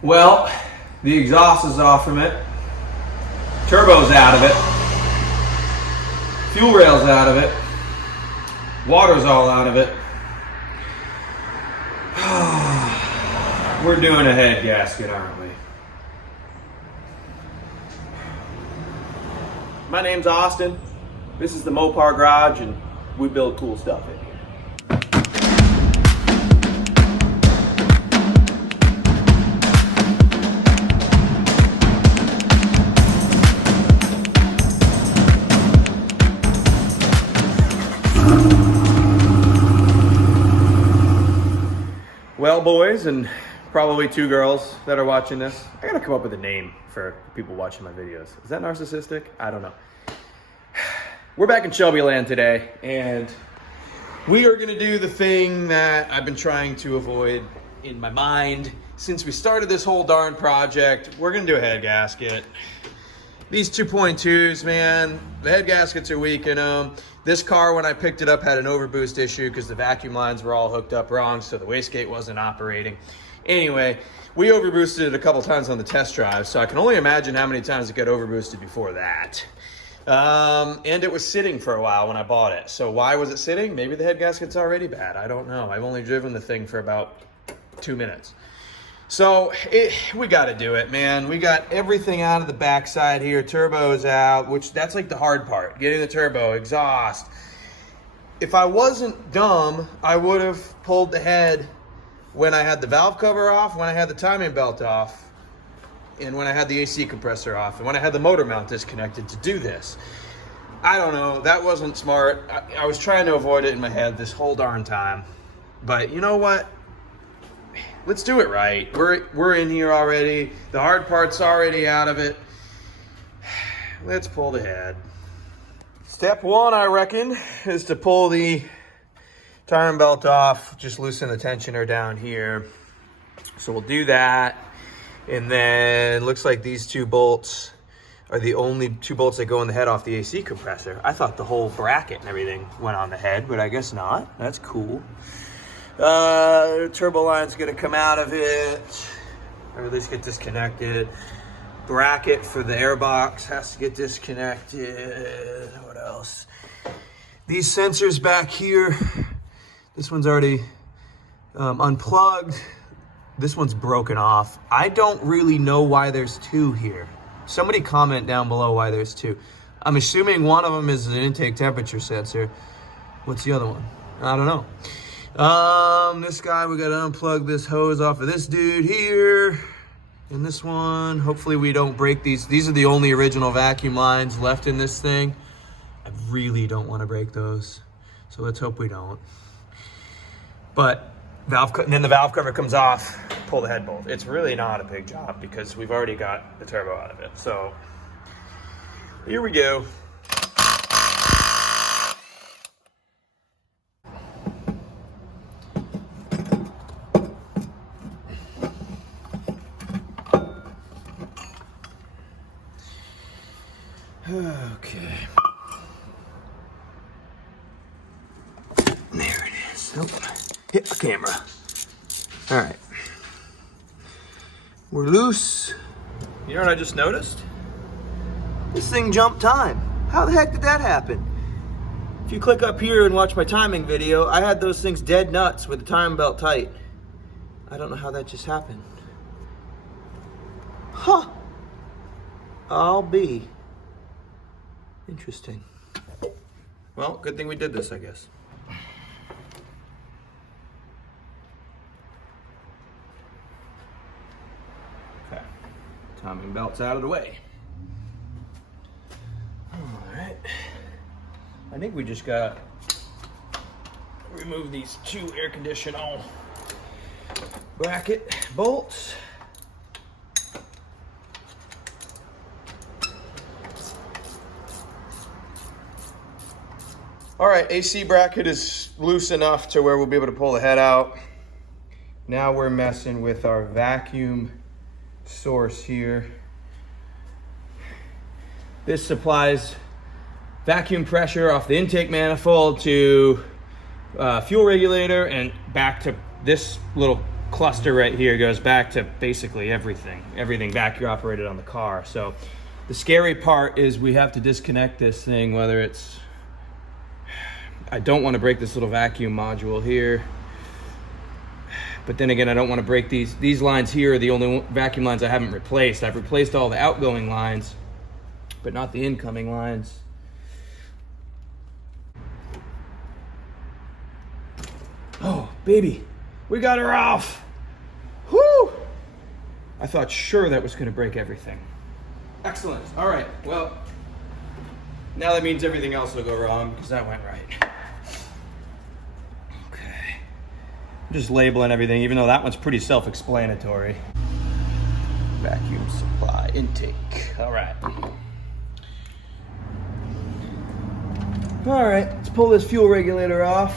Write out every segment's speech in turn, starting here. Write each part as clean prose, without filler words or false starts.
Well, the exhaust is off from it. Turbo's out of it. Fuel rail's out of it. Water's all out of it. We're doing a head gasket, aren't we? My name's Austin. This is the Mopar Garage, and we build cool stuff in here. Well, boys, and probably two girls that are watching this, I gotta come up with a name for people watching my videos. Is that narcissistic? I don't know. We're back in Shelby land today, and we are gonna do the thing that I've been trying to avoid in my mind since we started this whole darn project. We're gonna do a head gasket. These 2.2s, man, the head gaskets are weak in them. This car, when I picked it up, had an overboost issue because the vacuum lines were all hooked up wrong, so the wastegate wasn't operating. Anyway, we overboosted it a couple times on the test drive, so I can only imagine how many times it got overboosted before that. And it was sitting for a while when I bought it. So why was it sitting? Maybe the head gasket's already bad. I don't know. I've only driven the thing for about 2 minutes. So we got to do it, man. We got everything out of the backside here. Turbo's out, which that's like the hard part, getting the turbo, exhaust. If I wasn't dumb, I would have pulled the head when I had the valve cover off, when I had the timing belt off, and when I had the AC compressor off, and when I had the motor mount disconnected to do this. I don't know. That wasn't smart. I was trying to avoid it in my head this whole darn time. But you know what? Let's do it right. We're in here already. The hard part's already out of it. Let's pull the head. Step one, I reckon, is to pull the timing belt off. Just loosen the tensioner down here. So we'll do that. And then looks like these two bolts are the only two bolts that go in the head off the AC compressor. I thought the whole bracket and everything went on the head, but I guess not. That's cool. Turbo line's gonna come out of it, or at least get disconnected. Bracket for the airbox has to get disconnected. What else? These sensors back here, this one's already unplugged. This one's broken off. I don't really know why there's two here. Somebody comment down below why there's two. I'm assuming one of them is an intake temperature sensor. What's the other one? I don't know. This guy, we gotta unplug this hose off of this dude here. And this one, hopefully we don't break these. These are the only original vacuum lines left in this thing. I really don't want to break those. So let's hope we don't. But then the valve cover comes off, pull the head bolt. It's really not a big job because we've already got the turbo out of it. So here we go. Okay. There it is. Oh, hit the camera. All right. We're loose. You know what I just noticed? This thing jumped time. How the heck did that happen? If you click up here and watch my timing video, I had those things dead nuts with the timing belt tight. I don't know how that just happened. Huh. I'll be. Interesting. Well, good thing we did this, I guess. Okay. Timing belt's out of the way. All right. I think we just got to remove these two air conditioner bracket bolts. All right, AC bracket is loose enough to where we'll be able to pull the head out. Now we're messing with our vacuum source here. This supplies vacuum pressure off the intake manifold to fuel regulator and back to this little cluster right here goes back to basically everything vacuum operated on the car. So the scary part is we have to disconnect this thing, whether it's, I don't want to break this little vacuum module here, but then again, I don't want to break these lines here are the only vacuum lines I haven't replaced. I've replaced all the outgoing lines, but not the incoming lines. Oh, baby, we got her off. Whoo! I thought sure that was going to break everything. Excellent. All right, well, now that means everything else will go wrong because that went right. Okay. I'm just labeling everything, even though that one's pretty self-explanatory. Vacuum supply intake. All right. All right, let's pull this fuel regulator off.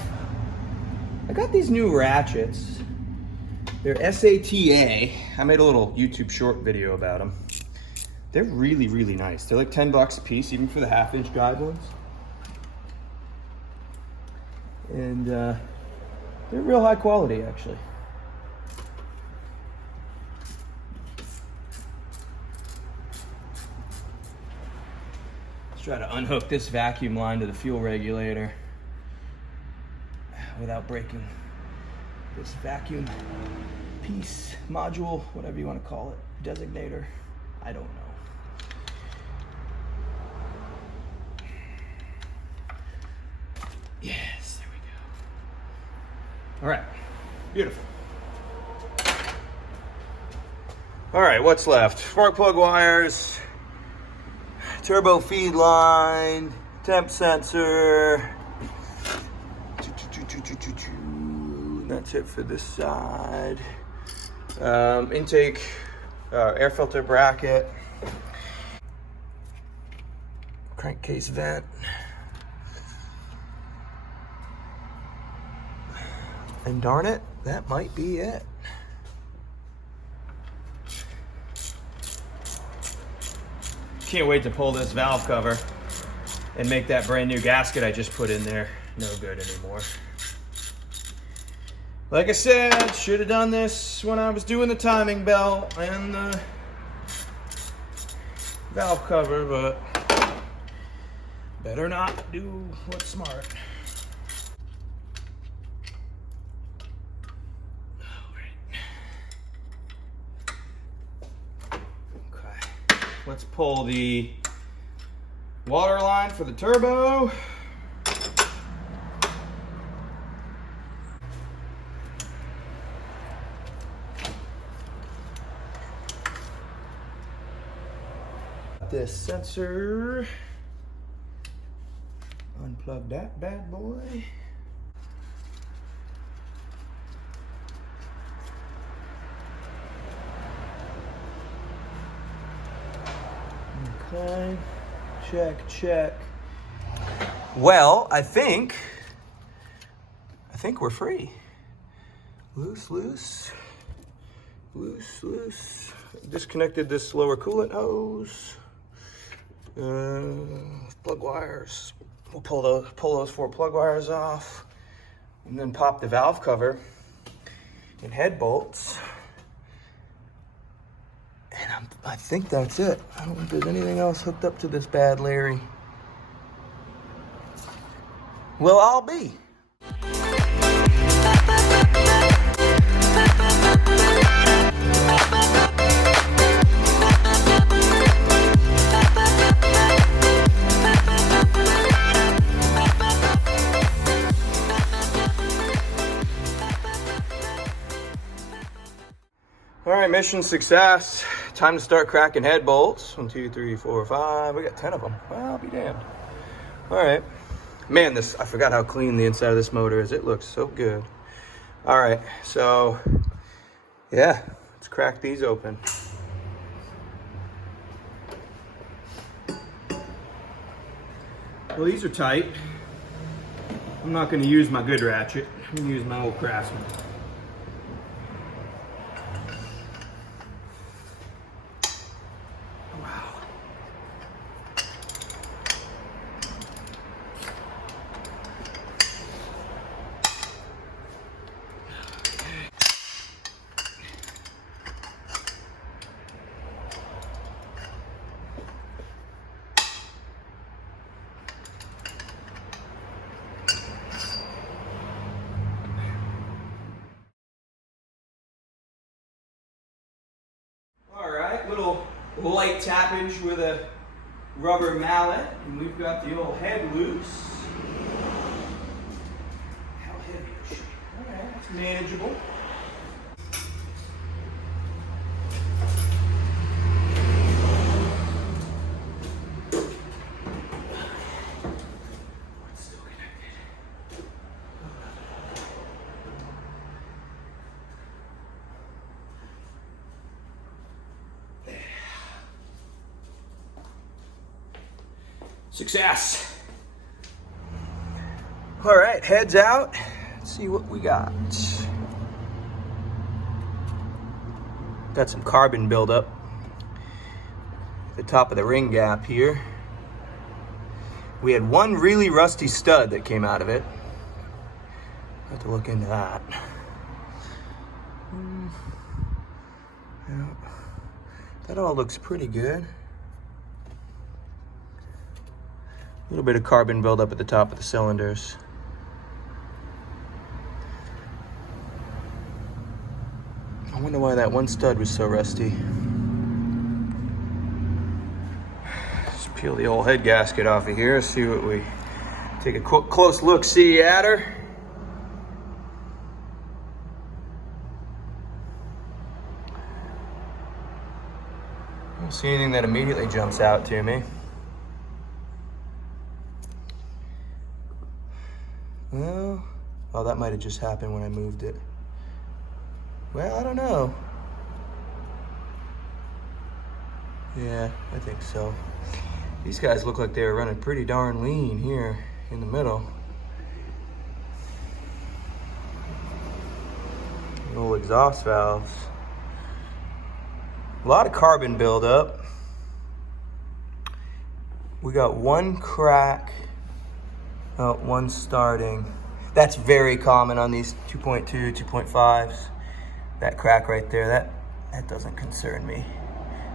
I got these new ratchets. They're SATA. I made a little YouTube short video about them. They're really, really nice. They're like 10 bucks a piece, even for the 1/2-inch guide ones. And they're real high quality, actually. Let's try to unhook this vacuum line to the fuel regulator without breaking this vacuum piece, module, whatever you want to call it, designator. I don't know. Yes, there we go. All right, beautiful. All right, what's left? Spark plug wires, turbo feed line, temp sensor. That's it for this side. Intake, air filter bracket, crankcase vent, and darn it, that might be it. Can't wait to pull this valve cover and make that brand new gasket I just put in there no good anymore. Like I said, should have done this when I was doing the timing belt and the valve cover, but better not do what's smart. Okay, let's pull the water line for the turbo. This sensor, unplug that bad boy. Okay, check. Well, I think we're free. Loose. Disconnected this lower coolant hose. Plug wires. We'll pull those 4 plug wires off, and then pop the valve cover and head bolts. And I think that's it. I don't think there's anything else hooked up to this bad Larry. Well, I'll be. All right, mission success. Time to start cracking head bolts. 1, 2, 3, 4, 5. We got 10 of them. Well, I'll be damned. All right. Man, I forgot how clean the inside of this motor is. It looks so good. All right, so yeah, let's crack these open. Well, these are tight. I'm not going to use my good ratchet. I'm going to use my old Craftsman. little light tappage with a rubber mallet, and we've got the old head loose. How heavy is she? All right, that's manageable. Success. All right, heads out. Let's see what we got. Got some carbon buildup at the top of the ring gap here. We had one really rusty stud that came out of it. Have to look into that. Yeah, that all looks pretty good. A little bit of carbon buildup at the top of the cylinders. I wonder why that one stud was so rusty. Just peel the old head gasket off of here, see what we take a close look see at her. I don't see anything that immediately jumps out to me. Well, oh, that might have just happened when I moved it. Well, I don't know. Yeah, I think so. These guys look like they were running pretty darn lean here in the middle. Little exhaust valves. A lot of carbon buildup. We got one crack. Oh, one starting. That's very common on these 2.2, 2.5s. That crack right there, that doesn't concern me.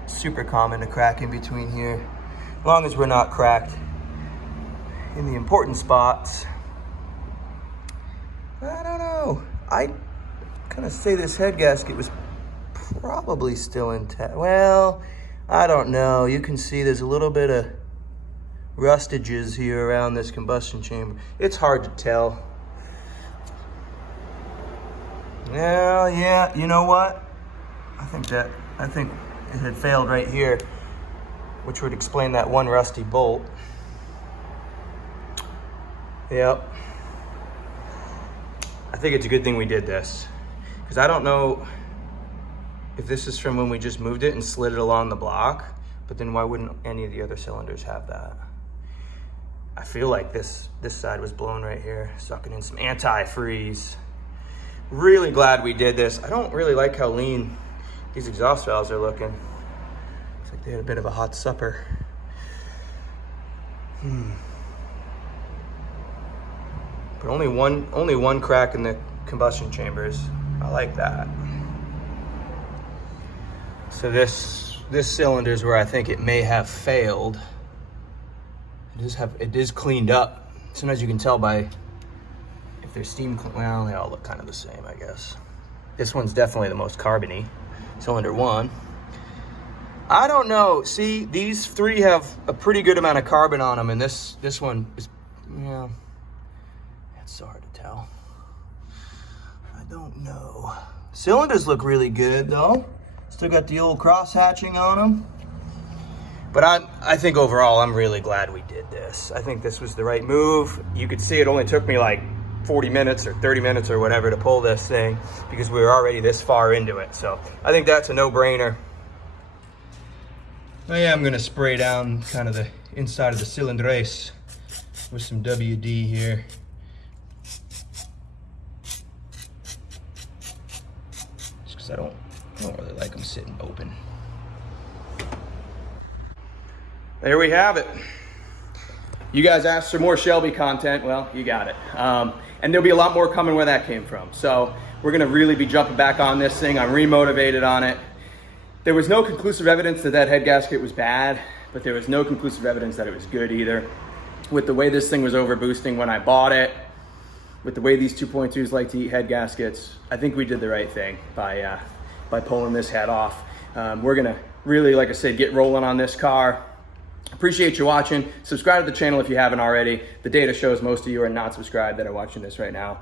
Super common to crack in between here. As long as we're not cracked in the important spots. I don't know. I kind of say this head gasket was probably still intact. Well, I don't know. You can see there's a little bit of rustages here around this combustion chamber. It's hard to tell. Well, yeah, you know what? I think it had failed right here, which would explain that one rusty bolt. Yep. I think it's a good thing we did this, because I don't know if this is from when we just moved it and slid it along the block, but then why wouldn't any of the other cylinders have that? I feel like this side was blown right here, sucking in some anti-freeze. Really glad we did this. I don't really like how lean these exhaust valves are looking. Looks like they had a bit of a hot supper. But only one crack in the combustion chambers. I like that. So this cylinder is where I think it may have failed. It is cleaned up. Sometimes you can tell by if they're steam, well, they all look kind of the same, I guess. This one's definitely the most carbony, cylinder 1. I don't know. See, these 3 have a pretty good amount of carbon on them, and this one is, yeah, it's so hard to tell. I don't know. Cylinders look really good though. Still got the old cross hatching on them. But I think overall, I'm really glad we did this. I think this was the right move. You could see it only took me like 40 minutes or 30 minutes or whatever to pull this thing, because we were already this far into it. So I think that's a no-brainer. I am gonna spray down kind of the inside of the cylindres with some WD here. Just because I don't really like them sitting open. There we have it. You guys asked for more Shelby content. Well, you got it. And there'll be a lot more coming where that came from. So we're gonna really be jumping back on this thing. I'm remotivated on it. There was no conclusive evidence that head gasket was bad, but there was no conclusive evidence that it was good either. With the way this thing was over boosting when I bought it, with the way these 2.2s like to eat head gaskets, I think we did the right thing by pulling this head off. We're gonna really, like I said, get rolling on this car. Appreciate you watching. Subscribe to the channel if you haven't already. The data shows most of you are not subscribed that are watching this right now.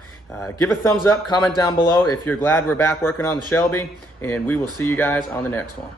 Give a thumbs up, comment down below if you're glad we're back working on the Shelby, and we will see you guys on the next one.